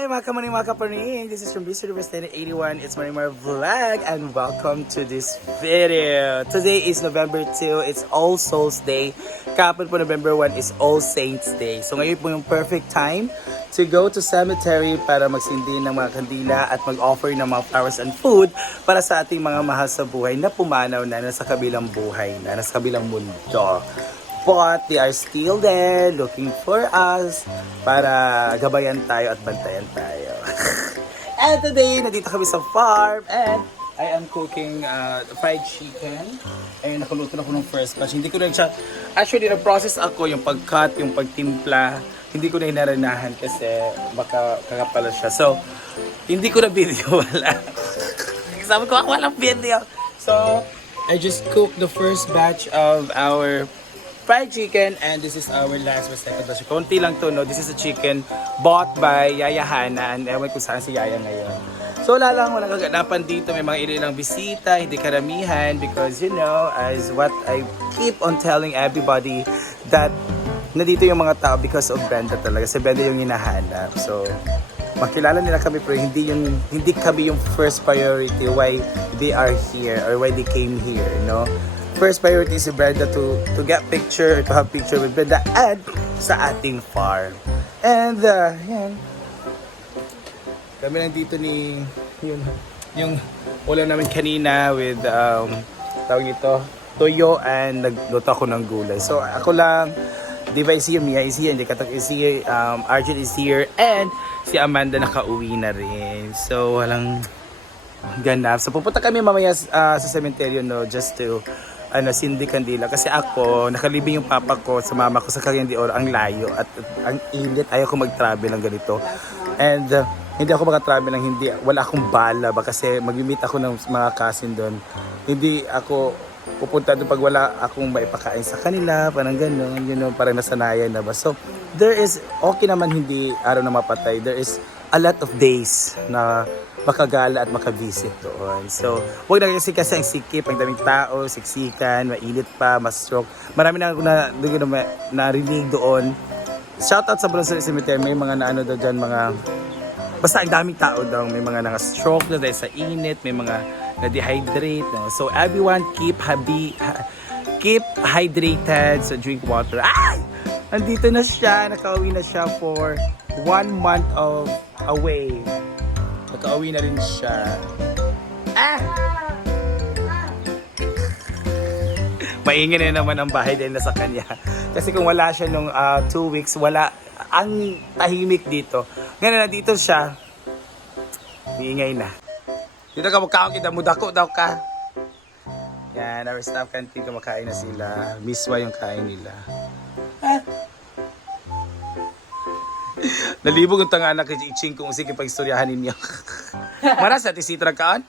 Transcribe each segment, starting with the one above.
Hi mga kamaning mga kapaning! This is from Mr. Revestene 81. It's Marimar Vlog and welcome to this video. Today is November 2. It's All Souls Day. Kapon po November 1 is All Saints Day. So ngayon po yung perfect time to go to cemetery para magsindi ng mga kandila at mag-offer ng mga flowers and food para sa ating mga mahal sa buhay na pumanaw na nasa kabilang buhay na, nasa kabilang mundo. But they are still there looking for us para gabayan tayo at bantayan tayo. and today, nandito kami sa farm and I am cooking uh, fried chicken. Ayun, nakuluto na ako ng first batch. Hindi ko na siya, actually, nag-process ako yung pag-cut, yung pagtimpla. Hindi ko na inaranahan kasi baka kakapala siya. So, hindi ko na video wala. Sabi ko, ako walang video. So, I just cooked the first batch of our fried chicken and this is our last second batch. Konti lang to, no? This is a chicken bought by Yaya Hana and ewan kung saan si Yaya ngayon. So wala lang, walang kaganapan dito. May mga ilang bisita, hindi karamihan because you know, as what I keep on telling everybody that nandito yung mga tao because of Brenda talaga. Si Brenda yung hinahanap. So, makilala nila kami pero hindi yung hindi kami yung first priority why they are here or why they came here, no? First priority si Brenda to to get picture, to have picture with Brenda and sa ating farm. And uh, yan. Kami lang dito ni yung yung ulam namin kanina with um tawag ito toyo and nagluto ako ng gulay. So ako lang Diva is here, Mia is here, Katak is here, um, Arjun is here, and si Amanda nakauwi na rin. So, walang ganap. So, pupunta kami mamaya uh, sa cemetery, no, just to ano, Cindy Candila. Kasi ako, nakalibing yung papa ko sa mama ko sa Cagayan de Oro, ang layo at, at ang init. Ayaw ko mag-travel ng ganito. And uh, hindi ako mag-travel ng hindi, wala akong bala ba kasi mag-meet ako ng mga cousin doon. Hindi ako pupunta doon pag wala akong maipakain sa kanila, parang gano'n, you know, parang nasanayan na ba. So, there is, okay naman hindi araw na mapatay. There is a lot of days na makagala at makavisit doon. So, huwag na kasi kasi ang sikip, ang daming tao, siksikan, mainit pa, mas stroke. Marami na ako na, na, na narinig doon. Shoutout sa Bronson Cemetery, may mga naano daw dyan, mga Basta ang daming tao daw, may mga nanga-stroke na dahil sa init, may mga na-dehydrate. No? So everyone keep habi, ha, keep hydrated, so drink water. Ay! Andito na siya, nakauwi na siya for one month of away. Nakauwi na rin siya. Ah! Maingin na naman ang bahay din na sa kanya. Kasi kung wala siya nung uh, two weeks, wala, ang tahimik dito. Ngayon na dito siya, iingay na. Dito ka mukha kita, mudako daw ka. Yan, our staff canteen, kumakain na sila. Miswa yung kain nila. Nalibog ang tanga anak kay Iching kung sige pagstoryahan ninyo. Maras na tisitra kaan?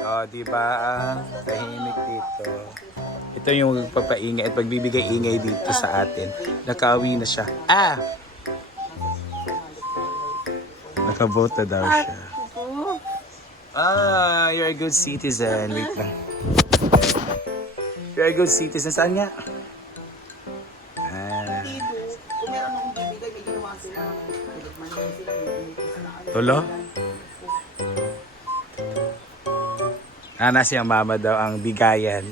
Oh, di ba? Ah, tahimik dito. Ito yung papaingay at pagbibigay ingay dito sa atin. Nakauwi na siya. Ah! Nakabota daw siya. Ah, you're a good citizen. Wait lang. You're a good citizen. Saan nga? Tulo? Ana siyang mama daw ang bigayan.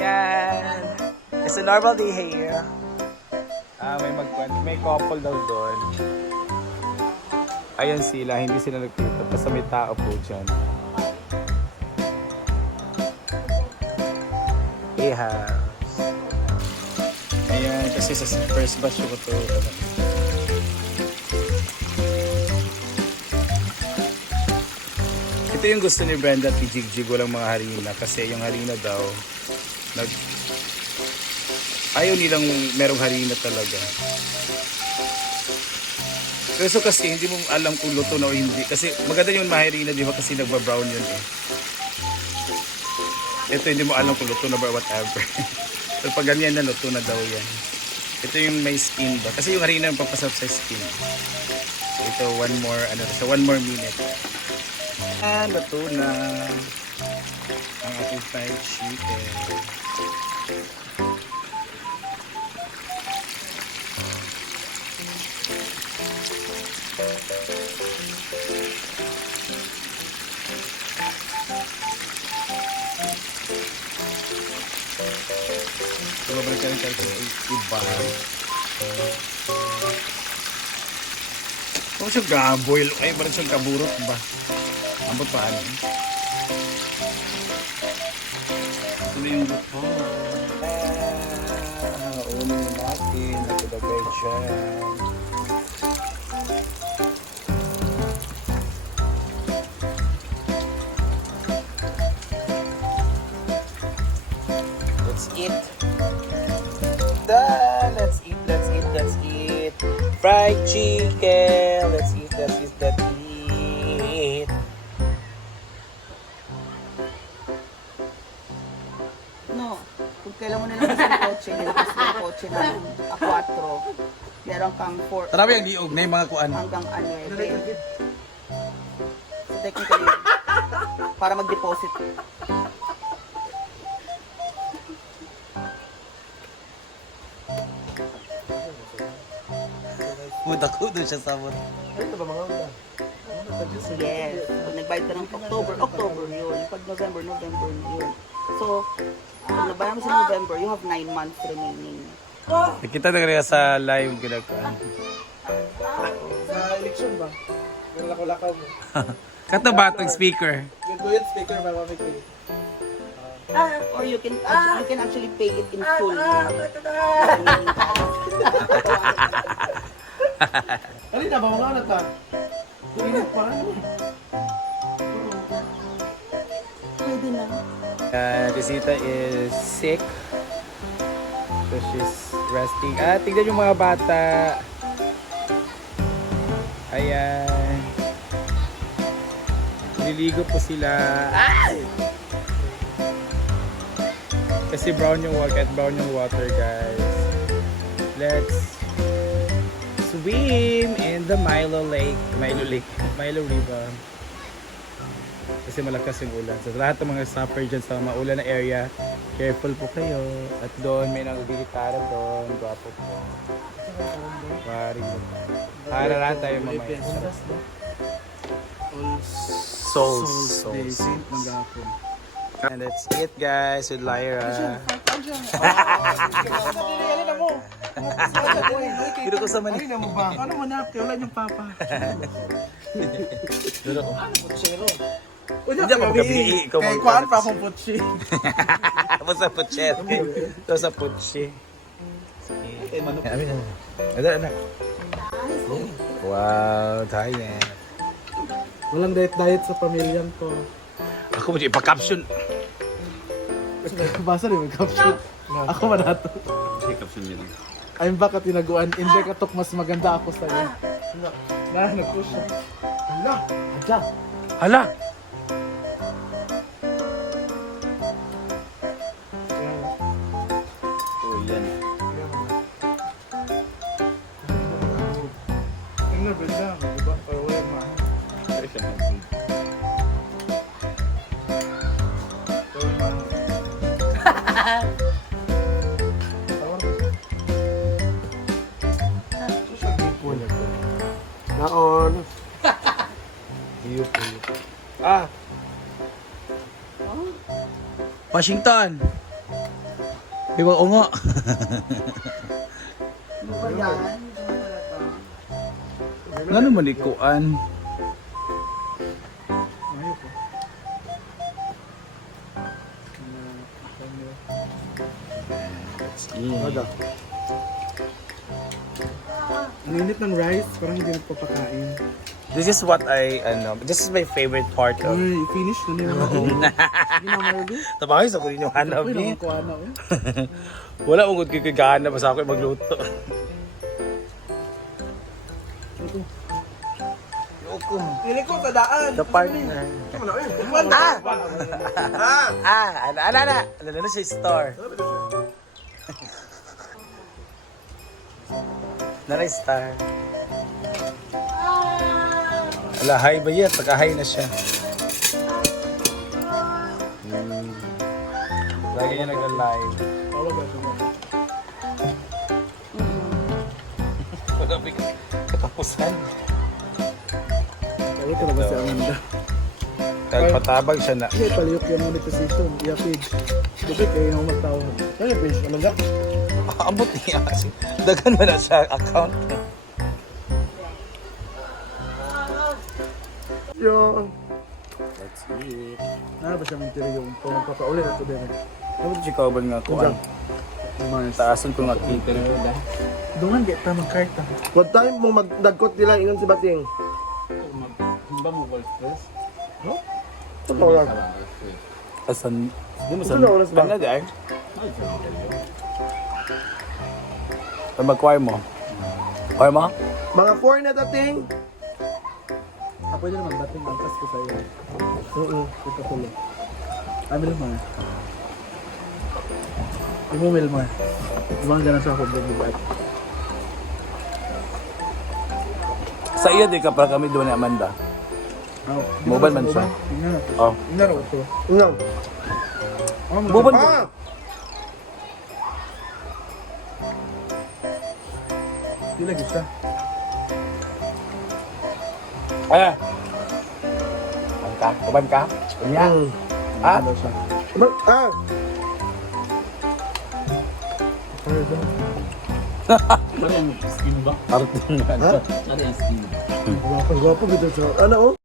Yan. It's a normal day here. Ah, may mag may couple daw doon. Ayan sila, hindi sila nagtito. Basta may tao po dyan. A-house. Ayan, kasi sa first batch ko to. Ito yung gusto ni Brenda at Jigjig walang mga harina kasi yung harina daw nag ayaw nilang merong harina talaga. Pero kasi hindi mo alam kung luto na o hindi kasi maganda yung maharina di ba kasi nagba-brown yun eh. Ito hindi mo alam kung luto na ba whatever. Pero pag ganyan na luto na daw yan. Ito yung may skin ba? Kasi yung harina yung pampasarap sa skin. Ito one more ano so one more minute. Ah, luto na ang ating fried chicken. Babalik ka rin tayo sa iba. Kung siya gaboil, ay parang siya kaburot ba? Ambot pa ano? Ano yung buto? Ah, unin natin. Nakalagay dyan. Fried chicken. Let's eat. Let's eat. Let's eat. No, kung kailan mo nilang isang kotse, nilabas yung kotse na A4, meron kang 4 Tara ba yung liog na yung mga kuan? hanggang 9. So technically, para mag-deposit. Puta ko doon siya sa mga. Yes. Pag nagbayad ka ng October, October yun. Pag November, November yun. So, pag nagbayad mo sa November, you have 9 months remaining. Nakita na kaya sa live ginagawa. Sa election ba? Meron ako lakaw mo. Kato ba itong speaker? Yung good speaker ba mami ko? Or you can you can actually pay it in full. Ano na ba mga anak ka? Init pa ano? Pwede na. Uh, Risita is sick. So she's resting. Ah, tignan yung mga bata. Ayan. Nililigo po sila. Ay! Kasi brown yung water, brown yung water, guys. Let's swim in the Milo Lake. Milo Lake. Milo River. Kasi malakas yung ulan. So lahat ng mga suffer dyan sa maulan na area, careful po kayo. At doon may nagbilitara doon. Gwapo po. Pari po. Para lang tayo mamaya. Souls. Souls. And that's it guys with Lyra. Ano mo? Dito ko sa mani. Ano mo ba? Ano mo na? Wala yung papa. Dito ko. Putsero. Hindi ako magabi. Ikaw Kay mag- kuhaan pa akong putsi. Ako sa putset. Ito sa putsi. Eh, manok. Ada, ada. Wow, tayo. Walang diet-diet sa pamilyang ko. Ako mo ipa-caption. Basa rin yung caption. Ako man nato. caption yun. I'm back at tinaguan. Hindi ka tok mas maganda ako sa'yo. Na, nag-push siya. Hala. Hala! Naon. Iyo po. Ah! Washington! Di ba ungo? Ano ba yan? Diyan talaga. Ano man ikuan? Wala. Ang init ng rice, parang hindi nagpapakain. This is what I, ano, this is my favorite part of. Uy, finish na nila ako. Na. Tabakay sa kunin yung hanap niya. ano eh. Wala akong good kikigana basta ako magluto. Loko. Pili ko sa daan. The partner. Ah! ah! Ano, ano, ano? Ano na sa store? Nara star. Ala, high ba yan? Pagka-high na siya. Hmm. Lagi niya nag-live. Tawag ba ka. Katapusan. Tawag ka na ba si Amanda? Kaya patabag siya na. Hindi, paliyok yung monetization. Iyapid. Dugay kayo yung magtawag. Ano page? Ano nga? Abot niya kasi. Dagan mo na sa account. Yung... That's it. Ano ba siya mentira yung kung magpapaulit ito din? Ano si Kauban nga ko? Mas. Taasan ko nga kita. Dungan, get tamang karta. What time mo magdagkot nila ingon si Bating? Ito lang. Asan? Di mo sa... Na oras ba? Kanya di ay? Ay, mag-choir mo. Choir mo? Mga 4 na dating. Ah, pwede naman dating angkas ko sa iyo. Oo. Ito tuloy. Ah, Milmar. Di mo Milmar. Ibang ganun sa ako, ba? Sa iyo di ka para kami doon ni Amanda. Di Mobile man siya. mobile? Tingnan na. Oh. Tingnan na ito. Ingon. Ah, mo- Buban Ah! Di lagi siya. Eh! Kuban ka? Kuban ka? Kunya? Mm. Ha? Ano siya? Ba- Ah! Pardon. Artin nga. Ha? Gwapo, gwapo bito siya. Ano oh?